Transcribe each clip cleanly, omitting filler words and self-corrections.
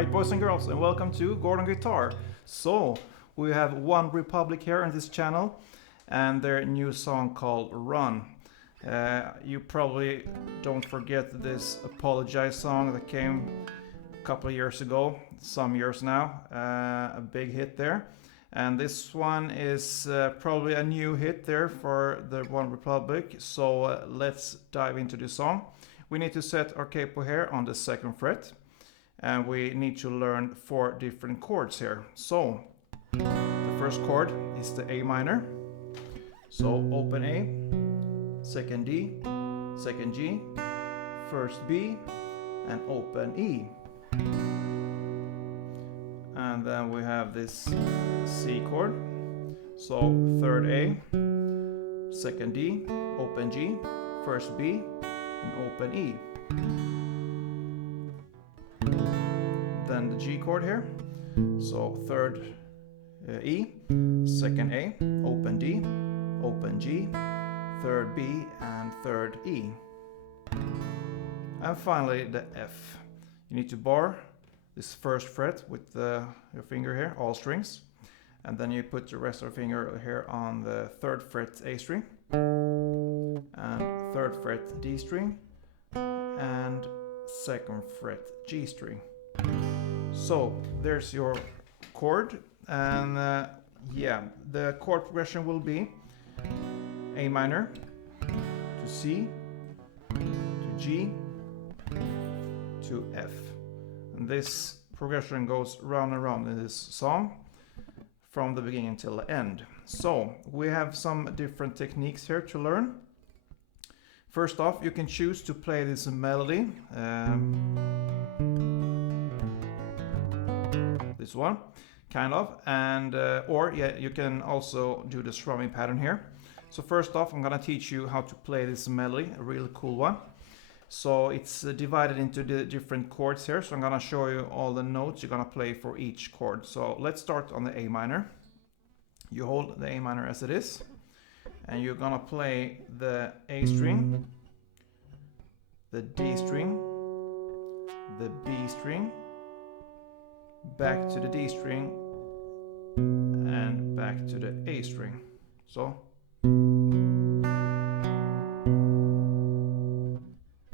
Alright, boys and girls, and welcome to Gordon Guitar. So, we have OneRepublic here on this channel, and their new song called Run. You probably don't forget this Apologize song that came a couple of years ago, some years now, a big hit there. And this one is probably a new hit there for the OneRepublic, so let's dive into the song. We need to set our capo here on the 2nd fret. And we need to learn 4 different chords here. So, the first chord is the A minor. So, open A, 2nd D, 2nd G, 1st B, and open E. And then we have this C chord. So, 3rd A, 2nd D, open G, 1st B, and open E. Then the G chord here, so 3rd E, 2nd A, open D, open G, 3rd B, and 3rd E. And finally the F. You need to bar this 1st fret with your finger here, all strings, and then you put the rest of your finger here on the 3rd fret A string, and 3rd fret D string, and 2nd fret G string. So there's your chord, and yeah, the chord progression will be A minor to C to G to F. And this progression goes round and round in this song from the beginning till the end. So we have some different techniques here to learn. First off, you can choose to play this melody. This one, kind of, and or yeah, you can also do the strumming pattern here. So first off, I'm gonna teach you how to play this melody, a really cool one. So it's divided into the different chords here, so I'm gonna show you all the notes you're gonna play for each chord. So let's start on the A minor. You hold the A minor as it is, and you're gonna play the A string, the D string, the B string, back to the D string, and back to the A string. So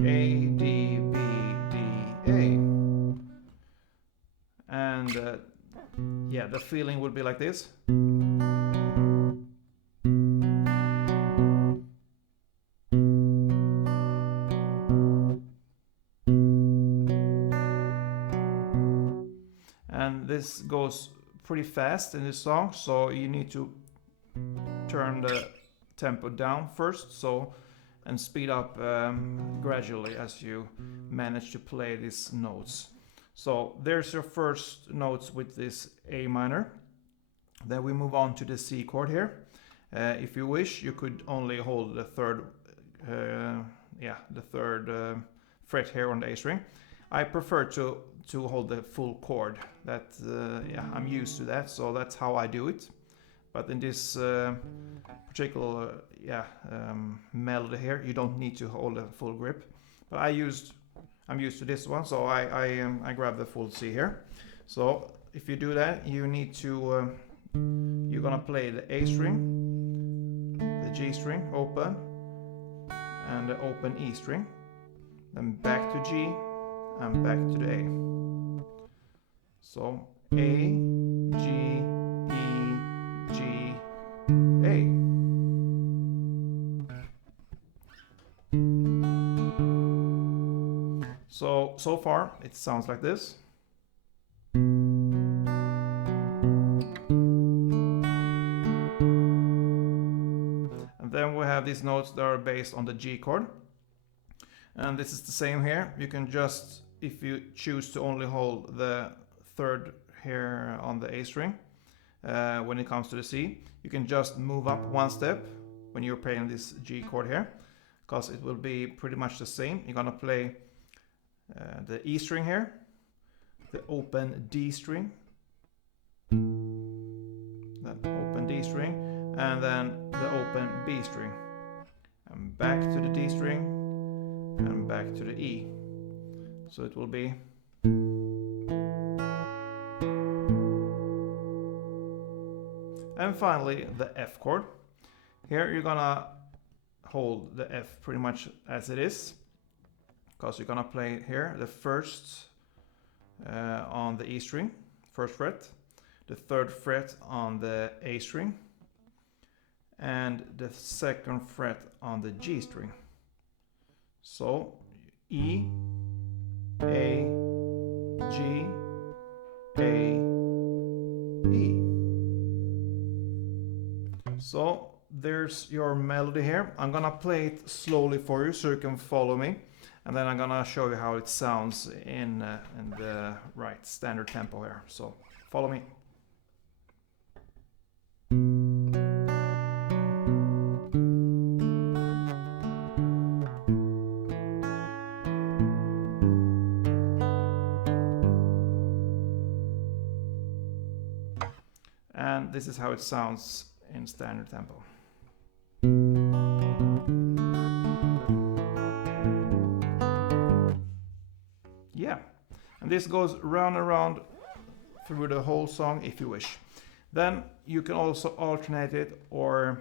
A, D, B, D, A. And yeah, the feeling would be like this. And this goes pretty fast in this song, so you need to turn the tempo down first, and speed up gradually as you manage to play these notes. So there's your first notes with this A minor. Then we move on to the C chord here. If you wish, you could only hold the 3rd fret here on the A string. I prefer to hold the full chord. That I'm used to that, so that's how I do it. But in this particular melody here, you don't need to hold a full grip. But I'm used to this one, so I grab the full C here. So if you do that, you need to you're gonna play the A string, the G string open, and the open E string, then back to G, and back to the A. So A, G, E, G, A. So far it sounds like this. And then we have these notes that are based on the G chord. And this is the same here. You can just, if you choose to only hold the 3rd here on the A string, when it comes to the C, you can just move up 1 step when you're playing this G chord here, because it will be pretty much the same. You're gonna play the E string here, the open D string, then open D string, and then the open B string, and back to the D string, and back to the E. So it will be And finally the F chord. Here you're gonna hold the F pretty much as it is, because you're gonna play here the first on the E string, first fret, the third fret on the A string, and the second fret on the G string. So E, A, G, A, E. So there's your melody here. I'm gonna play it slowly for you so you can follow me, and then I'm gonna show you how it sounds in the right standard tempo here. So follow me. And this is how it sounds in standard tempo. Yeah, and this goes round and round through the whole song if you wish. Then you can also alternate it or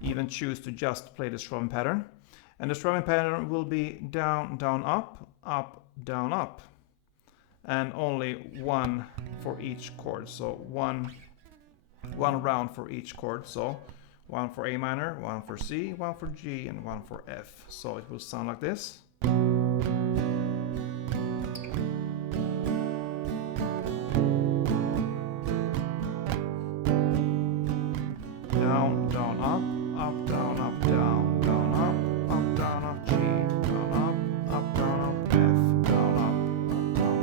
even choose to just play the strumming pattern. And the strumming pattern will be down, down, up, up, down, up. And only one for each chord. So one round for each chord. So one for A minor, one for C, one for G, and one for F. So it will sound like this. Down, down, up, down, up, down, down, up, down, up, G, down, up, down, up, F, down, up, down,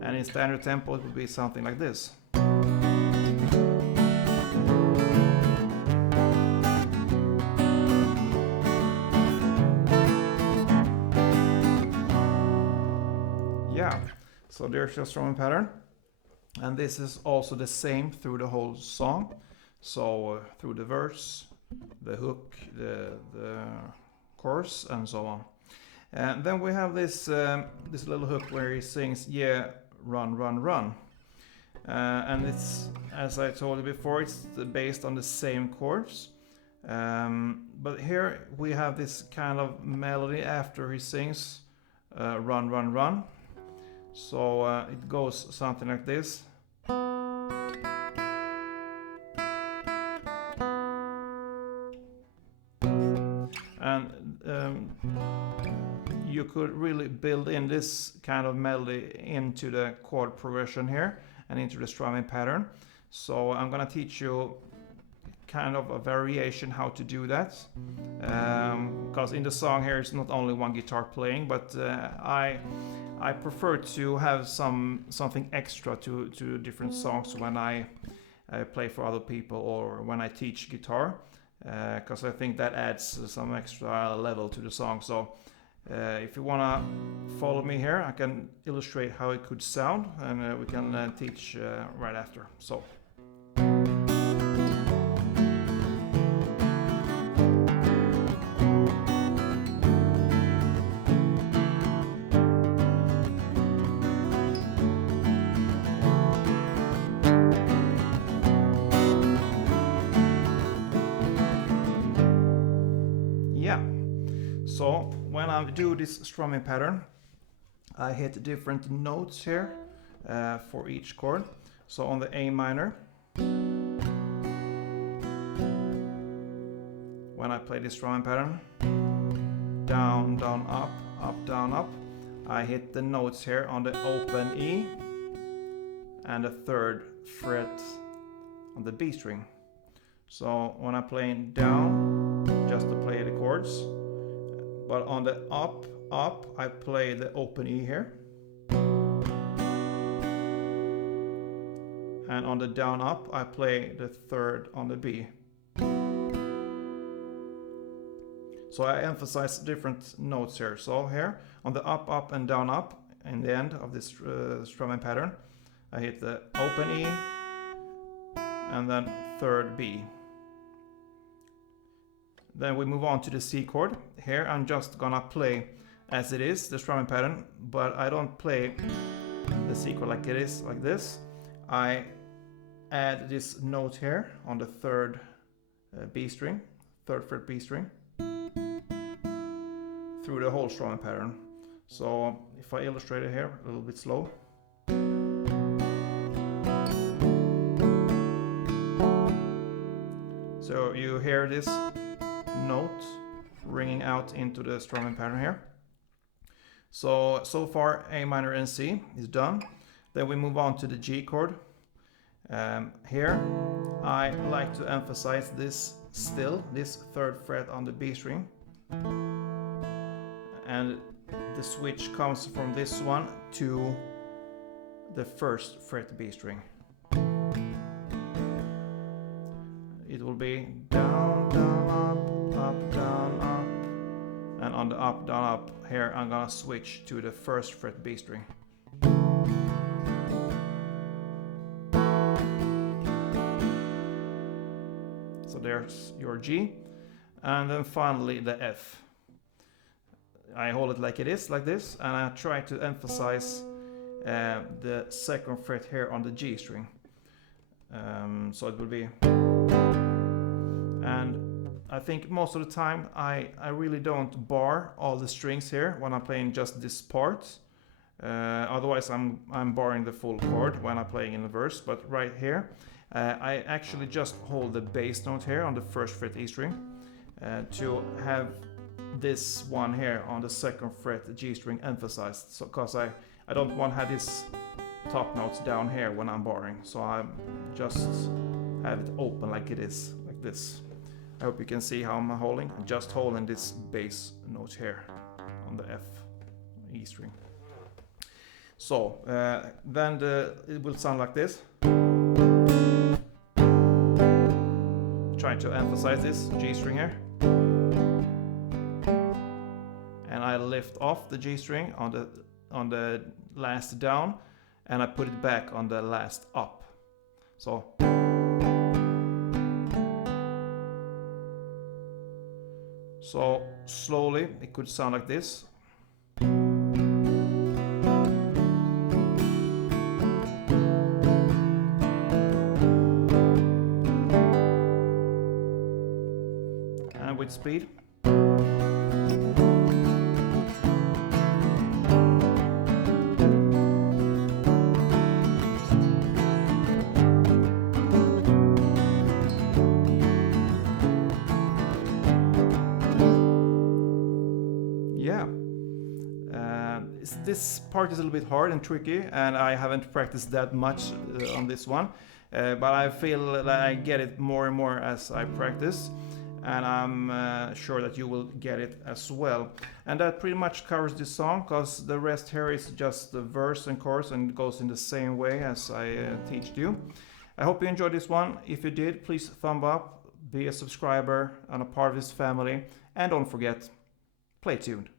up. And in standard tempo it would be something like this. Yeah, so there's your strumming pattern, and this is also the same through the whole song. So through the verse, the hook, the chorus, and so on. And then we have this this little hook where he sings "Yeah, run, run, run," and it's, as I told you before, it's based on the same chords. But here we have this kind of melody after he sings "Run, run, run." So it goes something like this. And you could really build in this kind of melody into the chord progression here and into the strumming pattern. So I'm gonna teach you kind of a variation how to do that, because in the song here it's not only one guitar playing, but I prefer to have something extra to different songs when I play for other people or when I teach guitar, because I think that adds some extra level to the song. So if you wanna follow me here, I can illustrate how it could sound, and we can teach right after. So. So when I do this strumming pattern, I hit different notes here for each chord. So on the A minor, when I play this strumming pattern, down, down, up, down, up, I hit the notes here on the open E and the third fret on the B string. So when I'm playing down, just to play the chords, but on the up, I play the open E here. And on the down up, I play the third on the B. So I emphasize different notes here. So here, on the up, and down up, in the end of this strumming pattern, I hit the open E, and then third B. Then we move on to the C chord. Here I'm just gonna play as it is, the strumming pattern, but I don't play the C chord like it is, like this. I add this note here on the third B string, third fret B string, through the whole strumming pattern. So if I illustrate it here a little bit slow. So you hear this note ringing out into the strumming pattern here. So far A minor and C is done. Then we move on to the G chord. Here I like to emphasize this third fret on the B string. And the switch comes from this one to the first fret B string. It will be down, down, up, down, up. And on the up, down, up here I'm gonna switch to the first fret B string. So there's your G. And then finally the F. I hold it like it is, like this, and I try to emphasize the second fret here on the G string. So it will be, and I think most of the time I really don't bar all the strings here when I'm playing just this part. Otherwise I'm barring the full chord when I'm playing in the verse, but right here I actually just hold the bass note here on the first fret E string to have this one here on the second fret G string emphasized, so because I don't want to have this top notes down here when I'm barring, so I just have it open like it is, like this. I hope you can see how I'm holding. I'm just holding this bass note here on the F E string. So then it will sound like this. Trying to emphasize this G string here. And I lift off the G string on the last down, and I put it back on the last up. So slowly it could sound like this. And with speed. This part is a little bit hard and tricky, and I haven't practiced that much on this one, but I feel that I get it more and more as I practice, and I'm sure that you will get it as well. And that pretty much covers this song, because the rest here is just the verse and chorus and goes in the same way as I teach you. I hope you enjoyed this one. If you did, please thumb up, be a subscriber and a part of this family, and don't forget, play tuned.